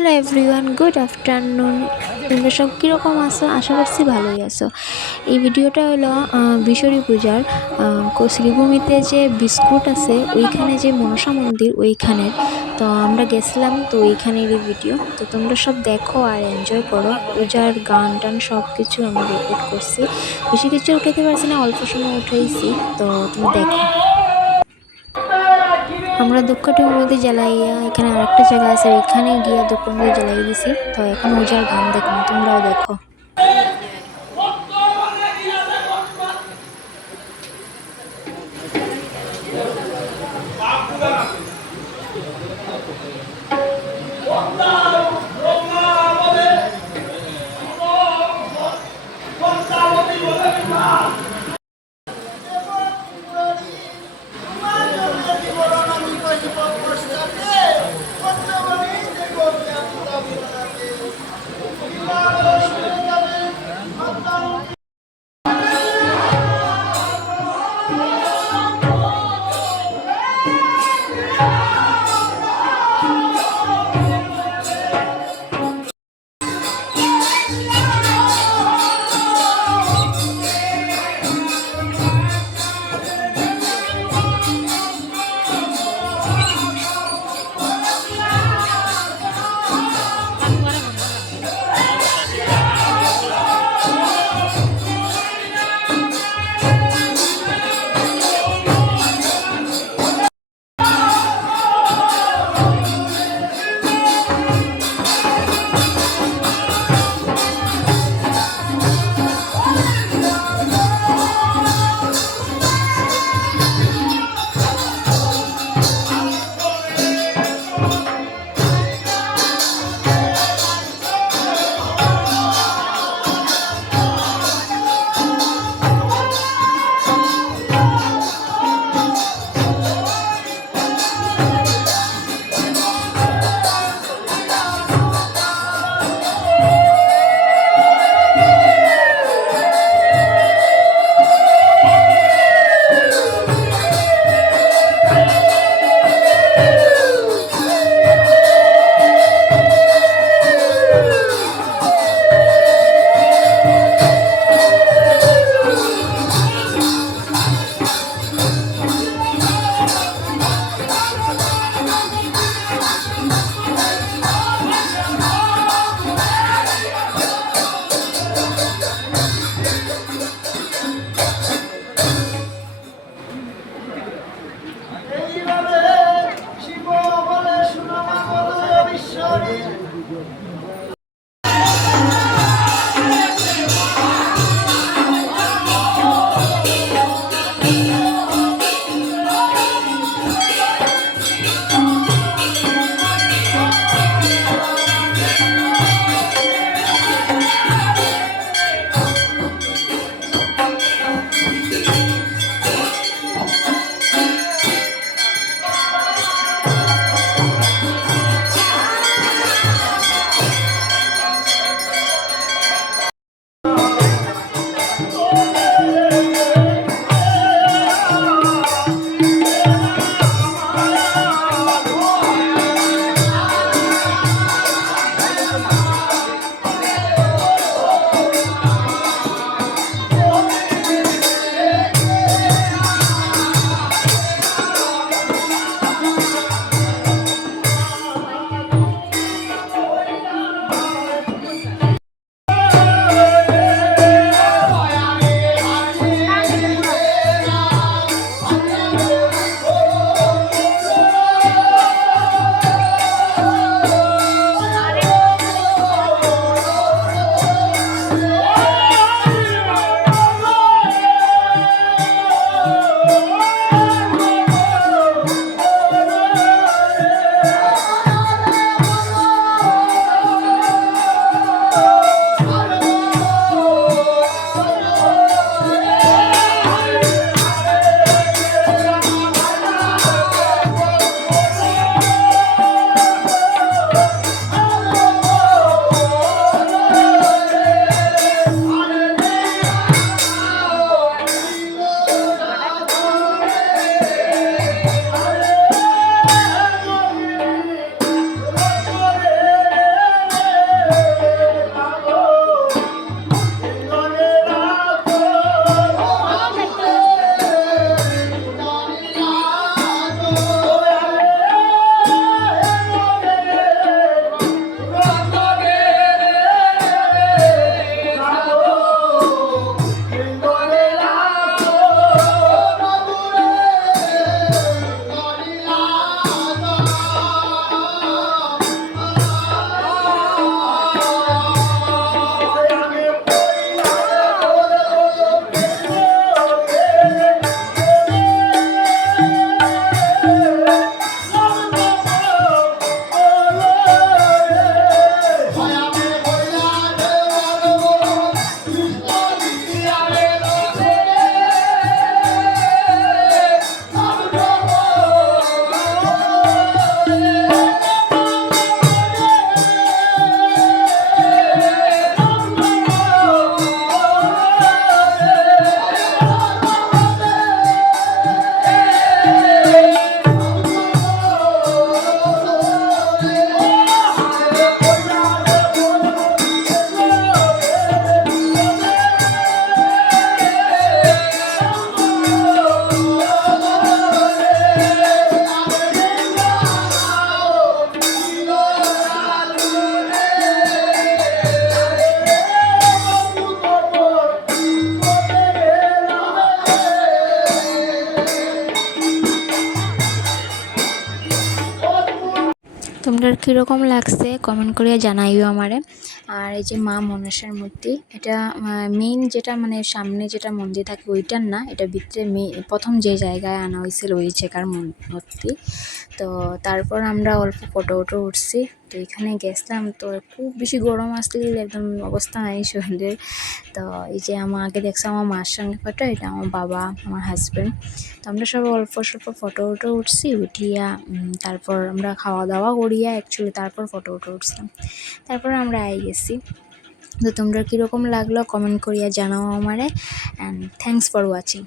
Hello everyone, good afternoon. তোমরা সব কীরকম আছো? আশা করছি ভালোই আছো। এই ভিডিওটা হলো বিশ্বরী পূজার শ্রীভূমিতে যে বিস্কুট আছে ওইখানে যে মনসা মন্দির ওইখানের। তো আমরা গেছিলাম, তো ওইখানেরই ভিডিও। তো তোমরা সব দেখো আর এনজয় করো। পূজার গান টান সব কিছু আমি রেকর্ড করছি। বেশি কিছু উঠাইতে পারছি না, অল্প সময় উঠাইছি। তো তুমি দেখো। আমরা ধূপকাঠির মধ্যে জ্বালাইয়া এখানে আরেকটা জায়গা আছে, ওইখানে গিয়া ধূপের মধ্যে জ্বালাই দিছি। তো এখন ওজার গান দেখো, তোমরাও দেখো। কীরকম লাগছে কমেন্ট করিয়া জানাইও আমারে। আর এই যে মা মনসার মূর্তি, এটা মেইন যেটা মানে সামনে যেটা মন্দির থাকে ওইটার না, এটা ভিতরে প্রথম যে জায়গায় আনা হয়েছিল ওই জায়গার মূর্তি। তো তারপর আমরা অল্প ফটো উঠছি। তো এখানে গেছিলাম, তো খুব বেশি গরম আসলে একদম অবস্থা নাই শরীরের। তো এই যে আমার আগে দেখছে আমার মার সঙ্গে ফটো, এটা আমার বাবা, আমার হাজব্যান্ড। তো আমরা সব অল্প স্বল্প ফটো উঠছি, উঠিয়া তারপর আমরা খাওয়া দাওয়া করিয়া অ্যাকচুয়ালি তারপর ফটো উঠছিলাম। তারপর আমরা আই গেছি। তো তোমরা কীরকম লাগলো কমেন্ট করিয়া জানাও আমারে। And thanks for watching.